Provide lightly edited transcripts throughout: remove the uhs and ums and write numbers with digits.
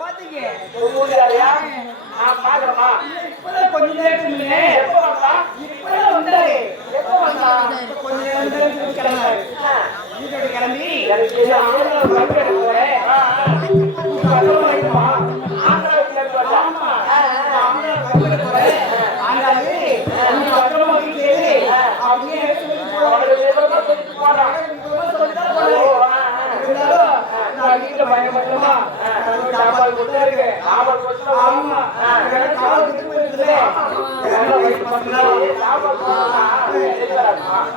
பாத்தீங்க கொஞ்ச நேரம் கிளம்பி பயன்படுத்தமா சாப்பாடு கொடுத்தாரு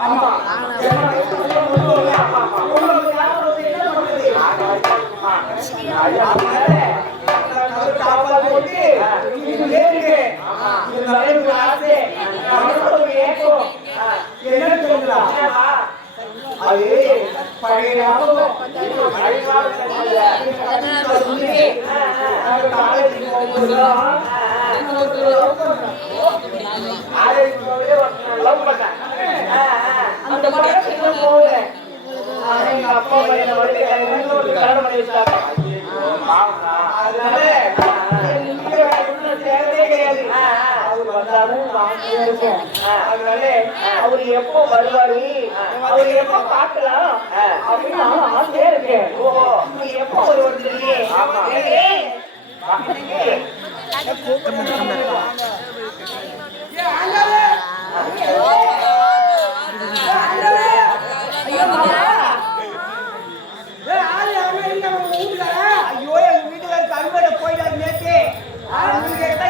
ஆமா அவரு எப்போ வருவாரு அவரு எப்போ பார்க்கலாம் அப்படின்னு ஆசையா இருக்கு எப்போ வருவாரு ஐயோ எங்க வீட்டுக்காரருக்கு அறுவடை போயிட்டாரு நேற்று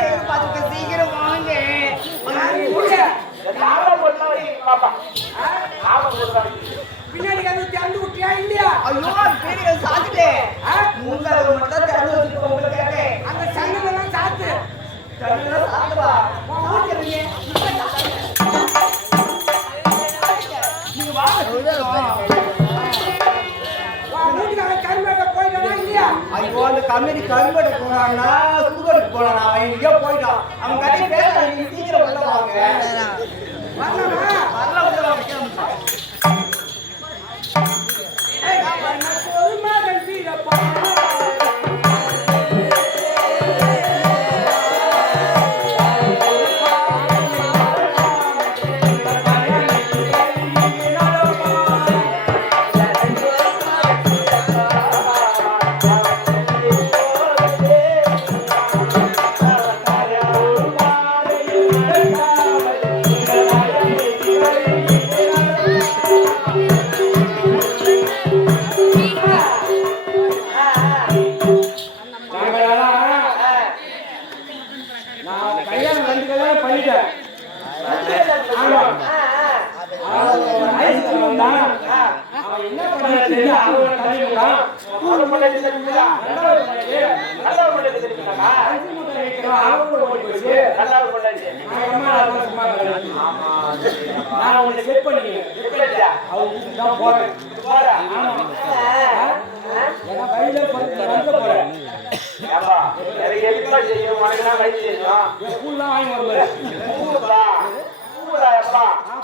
எதிர்பார்த்துக்க சீக்கிரம் வாங்க பின்னாடி திறந்து விட்டியா இல்லையா? ஐயோ பின்னாடி சாத்துட்டேன் அந்த சங்கெல்லாம் சாத்து சாத்துவா ஐயோ அந்த கம்பெனி கரும்பட்டு போனாங்கன்னா சுடுகாட்டுக்கு போனான் அவன் எங்கேயோ போயிட்டான் அவன் கட்டி பேச சீக்கிரம் உள்ள வாங்க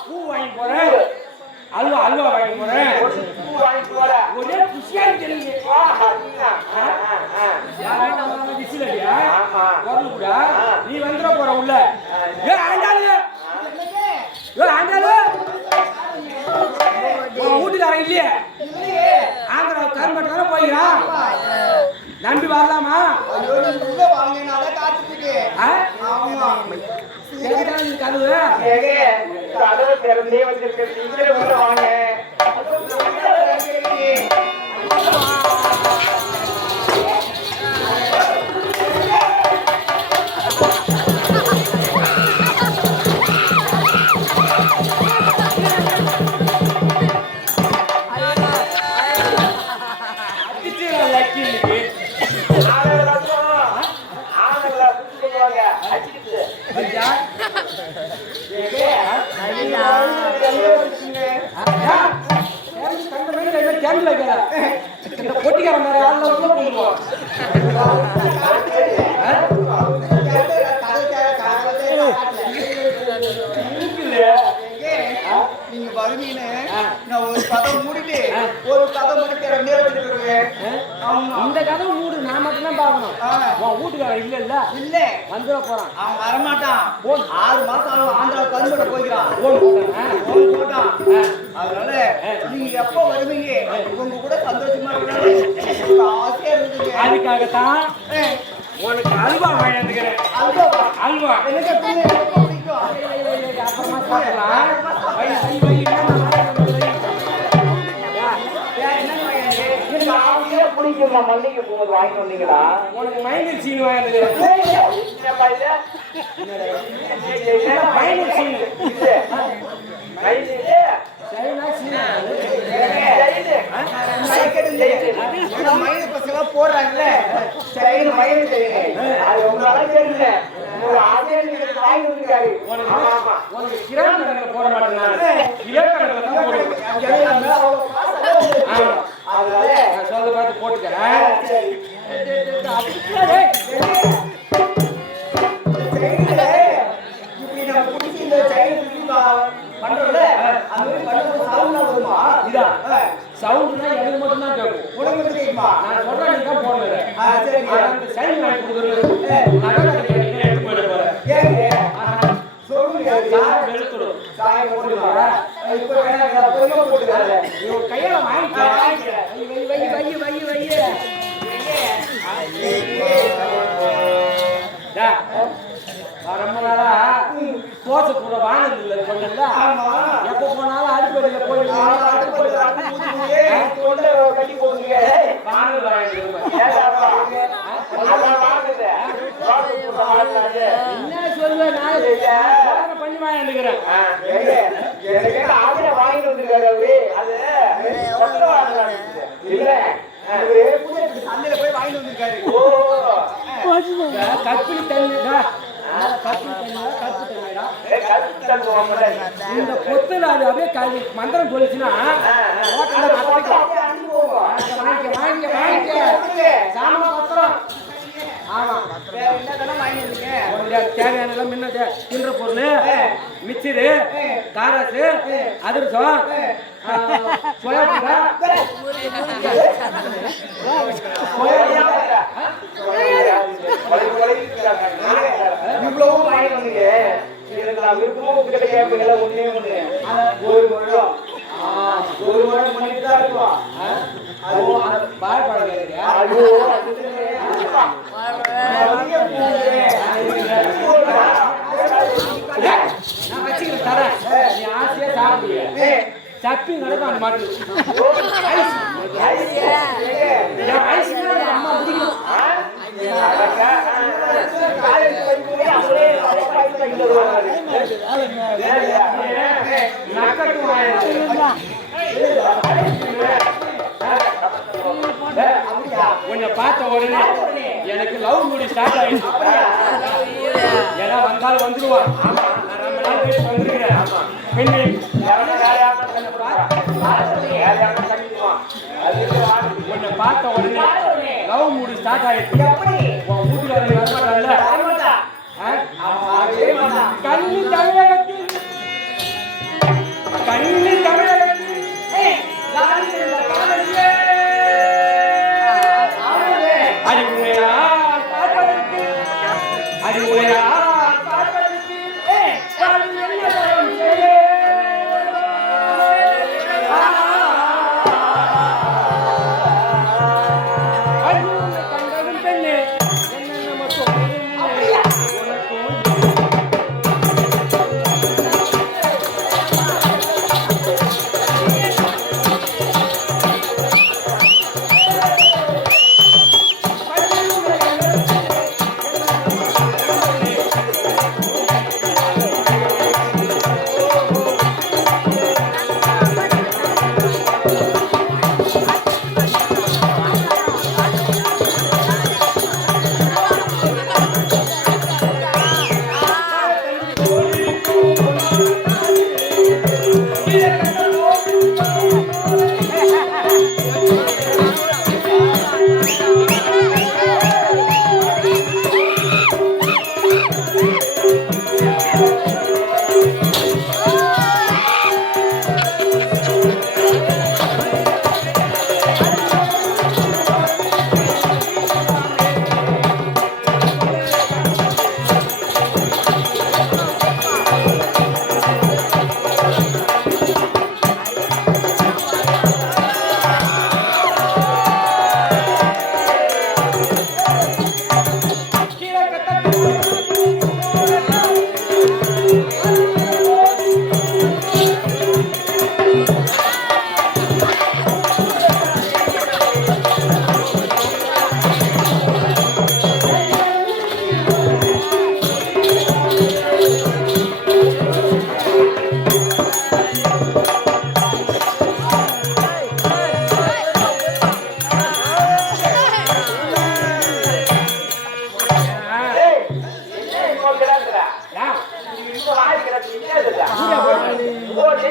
பூ வாங்கி போறேன் அல்வா அல்வா வாங்கி போறேன் ஒரே குஷியா தெரியுது நீ வந்துட போற உள்ள வீட்டுக்காரன் இல்லையே ஆந்திரா கரும்பட்டு போயிடான் நம்பி வரலாமா கதவு திறந்தே வச்சிருக்க வாங்க பொட்டிக்கார மாதிரி நீங்க வருவீன்னு நான் ஒரு கதை மூடிட்டு ஒரு கதை மட்டும் ரெண்டே வச்சிருக்கேன். இந்த கதவு மூடு, நான் மட்டும் தான் பார்க்கணும். உன் வீட்டுக்காரன் இல்ல இல்ல இல்ல வந்துட போறான். அவன் வரமாட்டான். 6 மாசம் அவன் ஆந்திரா கரும்புல போய்க்கிறான். போட்டான். அதனால நீங்க எப்ப வருவீங்க? உங்க கூட சந்தோஷமா இருக்கணும் ஆசையா இருக்குது. அதுக்காகத்தான் உனக்கு அல்வா வாங்கிக்கிறேன். அல்வா எனக்கு பிடிக்கும். அப்புறமா சாப்பிடலாம். பிடிக்குமா? மல்லிகை பூ வாங்கி வந்தீங்களா? உனக்கு மைனஸ் சீன் வாங்கிக்கிறேன். மைனஸ் சீன் போடுறாங்கல்ல உனக்கு கிராம் கணக்கில் போட மாட்டேன், கிலோ கணக்கில் தான் போடுவேன். சொல்ல பார்த்து போட்டுக்கிறேன். சவுண்ட்னா எனக்கு மட்டும் தான் கேட்கும். நான் சொல்றேன், நீ தான் போடுறேன். அந்த சைன் வாங்கி கொடுக்குறது எடுத்து போயிட போறேன். கையால வாங்கிக்க. ரொம்ப நாளா தோசை கூட வாங்கினது இல்லை சொன்னல. எப்ப போனாலும் அடுப்படியில போய் கட்டி போடுங்க. என்ன சொல்லுவேன், நான் பண்ணி வாங்கிக்கிறேன். வாங்கிட்டு வந்திருக்காரு அவரு. அது இல்ல சந்தையில போய் வாங்கிட்டு வந்திருக்காரு. கப்பிலி தண்ணி இந்த பொத்துல அது அப்படியே மந்திரம் சொல்லிச்சுன்னா தேவையான முன்ன தின்ற பொருள், மிச்சரு, காராசு, அதிரசம், இவ்வளவு வாங்கி வந்தீங்க. நான் விருப்பம் கிட்ட கேட்பீங்களா? ஒண்ணே ஒண்ணு ஒரு முழம் பண்ணிட்டு தான் இருக்கும். நான் வச்சுக்கிறேன் தரேன். நீ ஆசையா சாப்பிடுங்க. சப்பி நடக்கும் அந்த மாட்டு அம்மா முடியும். உன்னை பார்த்த உடனே எனக்கு லவ் மூடி ஸ்டார்ட் ஆயிடுச்சு. ஏன்னா வந்தாலும் வந்துருவான். நான் ரொம்ப நாள் பேசி வந்துருக்கிறேன். உன்னை பார்த்த உடனே லவ் மூடி ஸ்டார்ட் ஆயிடுச்சு. உன் வீட்டுல வரமாட்டாங்கல்ல, கண்ணு தமிழகத்தில்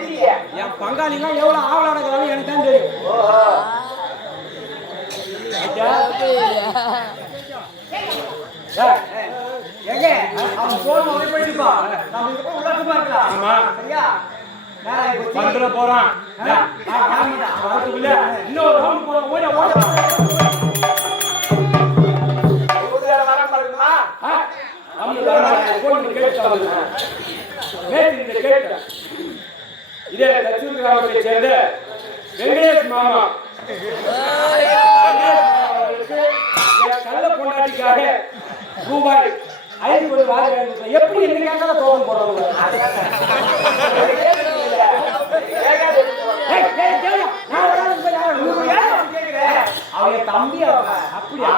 இல்லையே. என் பங்காளி எல்லாம் எவ்வளவு ஆவலாட இருக்கிறாங்க எனக்கு தான் தெரியும். ஓஹோ. ஐயா. எங்க அவன் போன் அவன் போயிடுப்பா. நம்ம இங்க போய் உள்ள இருக்கலாம். ஆமா. சரியா? நான் இப்போ வந்துட போறான். அதுக்குள்ள இன்னொரு ரவுண்ட் போற ஓட ஓட. ஊர்ல வர பாருங்கம்மா. இதே தச்சூர் கிராமத்தை சேர்ந்த வெங்கடேஷ் மாமா கள்ள பொண்டாட்டிக்காக ரூபாய் 50 வாங்க. எப்படி என்னைக்காக தோகம் போடுறவங்க அவன் தம்பி அப்படியா?